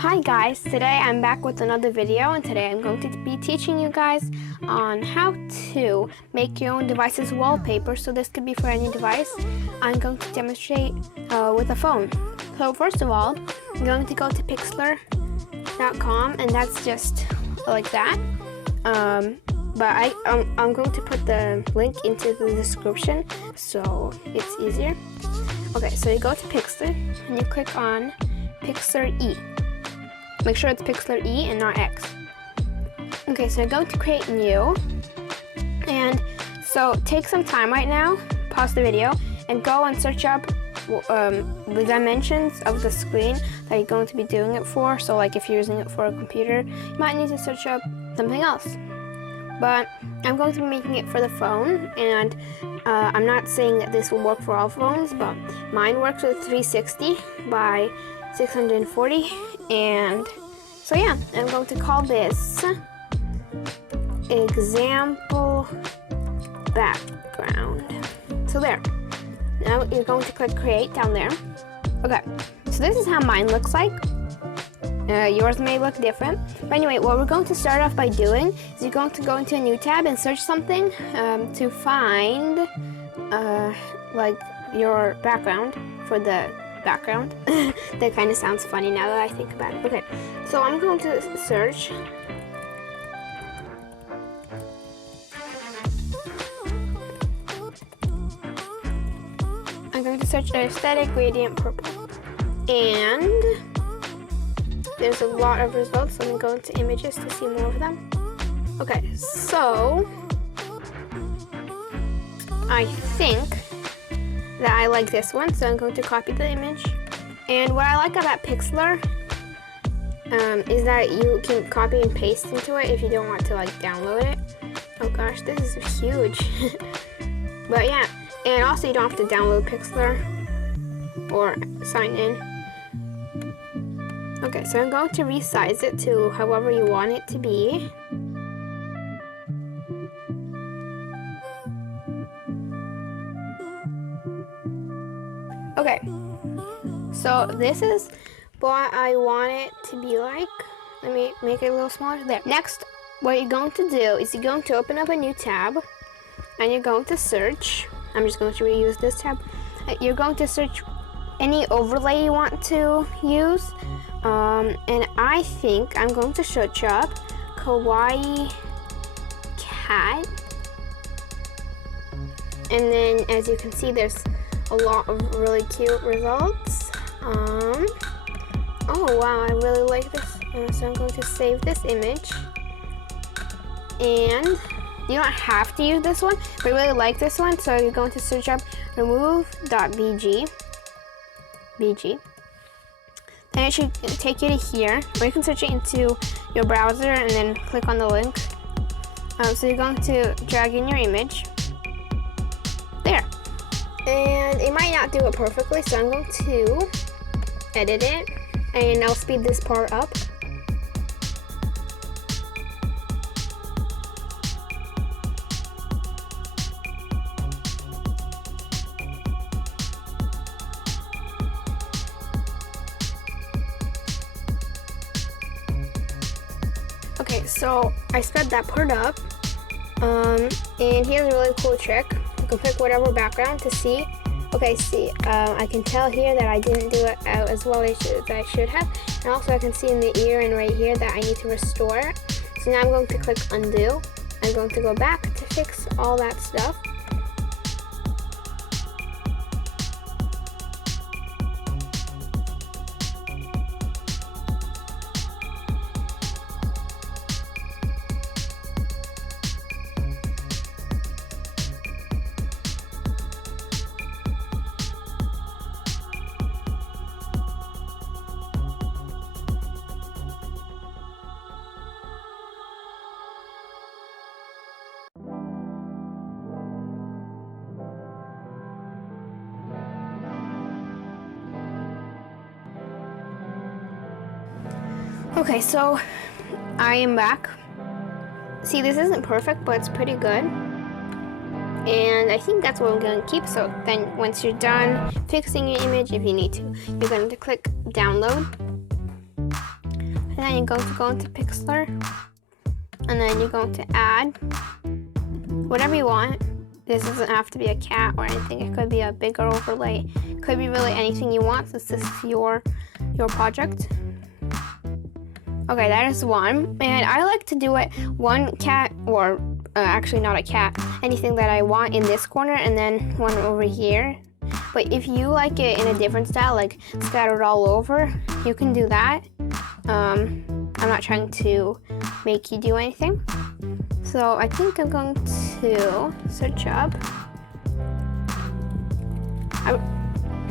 Hi guys, today I'm back with another video, and today I'm going to be teaching you guys on how to make your own device's wallpaper. So this could be for any device. I'm going to demonstrate with a phone. So first of all, I'm going to go to Pixlr.com, and that's just like that. But I'm going to put the link into the description so it's easier. Okay, so you go to Pixlr and you click on Pixlr E. Make sure it's Pixlr E and not X. Okay, so go to create new. And so take some time right now, pause the video, and go and search up the dimensions of the screen that you're going to be doing it for. So like if you're using it for a computer, you might need to search up something else. But I'm going to be making it for the phone, and I'm not saying that this will work for all phones, but mine works with 360 by 640. And so yeah, I'm going to call this example background. So there. Now you're going to click create down there. Okay, so this is how mine looks like. Yours may look different. But anyway, what we're going to start off by doing is you're going to go into a new tab and search something to find like your background for the background. That kind of sounds funny now that I think about it. Okay, so I'm going to search aesthetic gradient purple, and there's a lot of results, so I'm going to images to see more of them. Okay, so I think that I like this one, so I'm going to copy the image. And what I like about Pixlr is that you can copy and paste into it if you don't want to like download it. Oh gosh, this is huge. But yeah, and also you don't have to download Pixlr or sign in. Okay, so I'm going to resize it to however you want it to be. Okay, so this is what I want it to be like. Let me make it a little smaller there. Next, what you're going to do is you're going to open up a new tab, and you're going to search. I'm just going to reuse this tab. You're going to search any overlay you want to use. And I think I'm going to search up Kawaii Cat. And then as you can see, there's a lot of really cute results. Oh wow, I really like this. So I'm going to save this image. And you don't have to use this one, but I really like this one. So you're going to search up remove.bg. Then it should take you to here, or you can search it into your browser and then click on the link. So you're going to drag in your image. There. And it might not do it perfectly, so I'm going to edit it, and I'll speed this part up. Okay, so I sped that part up, and here's a really cool trick. You can pick whatever background to see. Okay, see, I can tell here that I didn't do it as well as I should have, and also I can see in the ear and right here that I need to restore it. So now I'm going to click undo. I'm going to go back to fix all that stuff. Okay, so I am back. See, this isn't perfect, but it's pretty good. And I think that's what I'm going to keep. So then once you're done fixing your image, if you need to, you're going to click download. then you're going to go into Pixlr, and then you're going to add whatever you want. This doesn't have to be a cat or anything. It could be a bigger overlay. It could be really anything you want since this is your project. Okay, that is one. And I like to do it one cat, or actually not a cat, anything that I want in this corner, and then one over here. But if you like it in a different style, like scattered all over, you can do that. I'm not trying to make you do anything. So I think I'm going to search up. I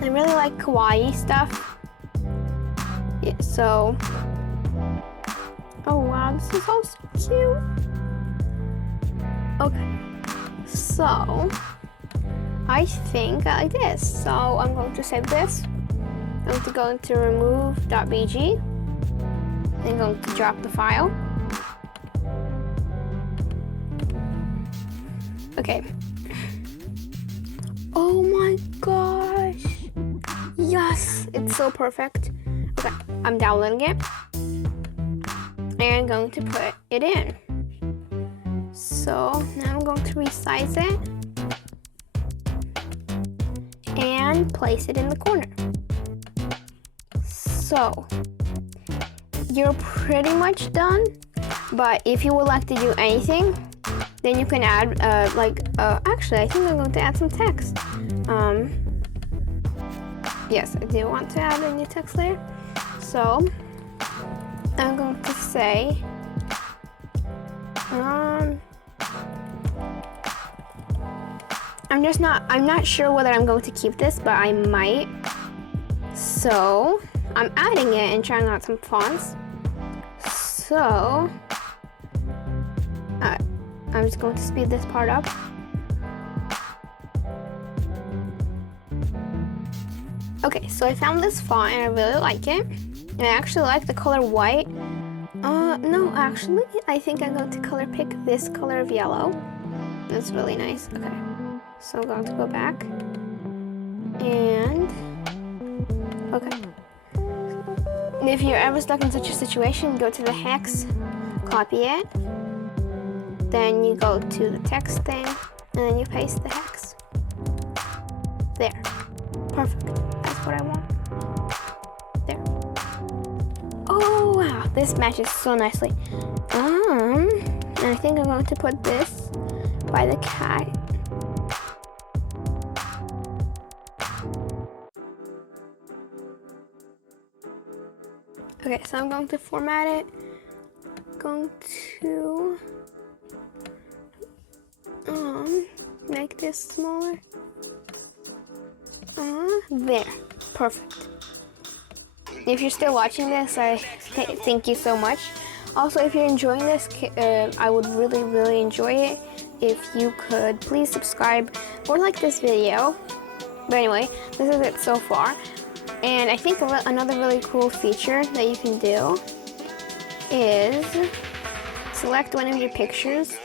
really like kawaii stuff. Yeah, so, oh wow, this is all so cute. Okay, so I think I like this. So I'm going to save this. I'm going to go into remove.bg. Then going to drop the file. Okay. Oh my gosh. Yes, it's so perfect. Okay, I'm downloading it. And I'm going to put it in. So now I'm going to resize it and place it in the corner. So you're pretty much done, but if you would like to do anything, then you can add actually I think I'm going to add some text. Yes, I do want to add a new text layer. So I'm going to say I'm not sure whether I'm going to keep this, but I might. So I'm adding it and trying out some fonts. So I'm just going to speed this part up. Okay, so I found this font and I really like it. And I actually like the color white. No, actually, I think I'm going to color pick this color of yellow. That's really nice. Okay, so I'm going to go back. And, okay. If you're ever stuck in such a situation, go to the hex, copy it. Then you go to the text thing, and then you paste the hex. There. Perfect. That's what I want. There. Oh wow, this matches so nicely. And I think I'm going to put this by the cat. Okay, so I'm going to format it. Going to make this smaller. There. Perfect. If you're still watching this, I thank you so much. Also, if you're enjoying this, I would really enjoy it if you could please subscribe or like this video. But anyway, this is it so far. And I think another really cool feature that you can do is select one of your pictures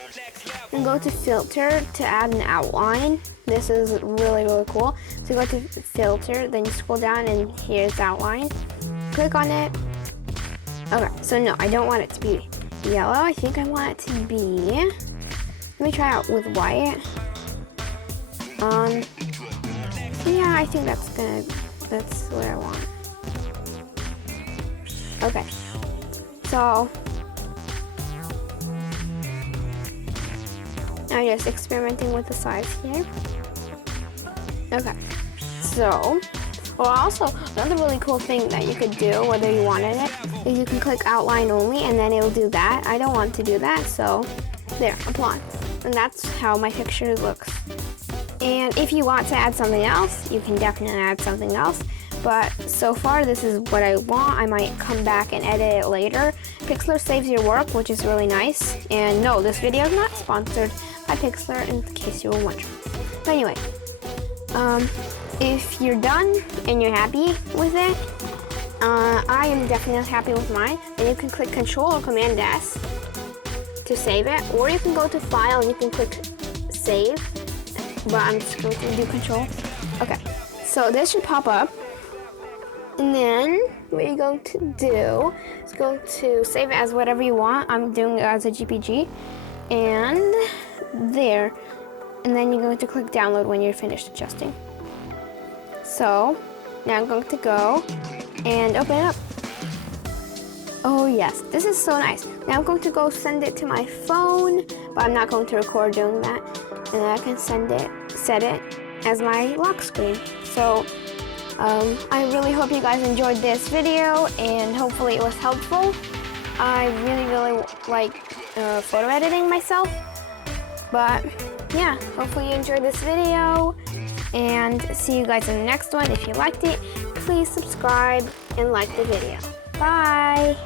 and go to filter to add an outline. This is really cool. So go to filter, then you scroll down and here's outline. Click on it. Okay, so no, I don't want it to be yellow. I think I want it to be, let me try out with white. Yeah, I think that's what I want. Okay, so I'm just experimenting with the size here. Okay, so, well, also another really cool thing that you could do, whether you wanted it, is you can click outline only and then it'll do that. I don't want to do that, so there, apply. And that's how my picture looks. And if you want to add something else, you can definitely add something else. But so far, this is what I want. I might come back and edit it later. Pixlr saves your work, which is really nice. And no, this video is not sponsored by Pixlr, in case you were wondering. But anyway, if you're done and you're happy with it, I am definitely happy with mine. And you can click Control or Command S to save it, or you can go to File and you can click Save. But I'm just going to do Control. Okay, so this should pop up. And then what you're going to do is going to save it as whatever you want. I'm doing it as a GPG. And there. And then you're going to click download when you're finished adjusting. So now I'm going to go and open it up. Oh yes, this is so nice. Now I'm going to go send it to my phone, but I'm not going to record doing that. And then I can set it as my lock screen. So I really hope you guys enjoyed this video and hopefully it was helpful. I really like photo editing myself. But yeah, hopefully you enjoyed this video and see you guys in the next one. If you liked it, please subscribe and like the video. Bye!